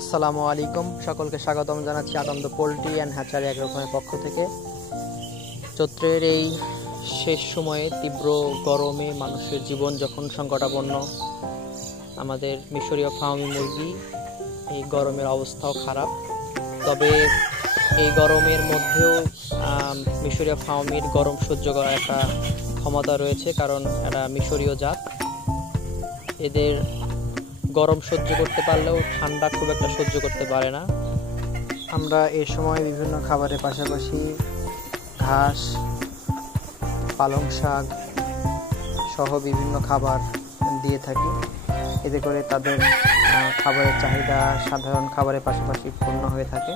আসসালামু আলাইকুম, সকলকে স্বাগতম জানাচ্ছি আনন্দ পোল্ট্রি অ্যান্ড হ্যাচারি এগ্রোফার্মের পক্ষ থেকে। চৈত্রের এই শেষ সময়ে তীব্র গরমে মানুষের জীবন যখন সংকটাপন্ন, আমাদের মিশরীয় ফার্মি মুরগি এই গরমের অবস্থাও খারাপ। তবে এই গরমের মধ্যেও মিশরীয় ফার্মির গরম সহ্য করার একটা ক্ষমতা রয়েছে, কারণ এরা মিশরীয় জাত। এদের গরম সহ্য করতে পারলেও ঠান্ডা খুব একটা সহ্য করতে পারে না। আমরা এই সময় বিভিন্ন খাবারের পাশাপাশি ঘাস, পালং শাক সহ বিভিন্ন খাবার দিয়ে থাকি। এতে করে তাদের খাবারের চাহিদা সাধারণ খাবারের পাশাপাশি পূর্ণ হয়ে থাকে।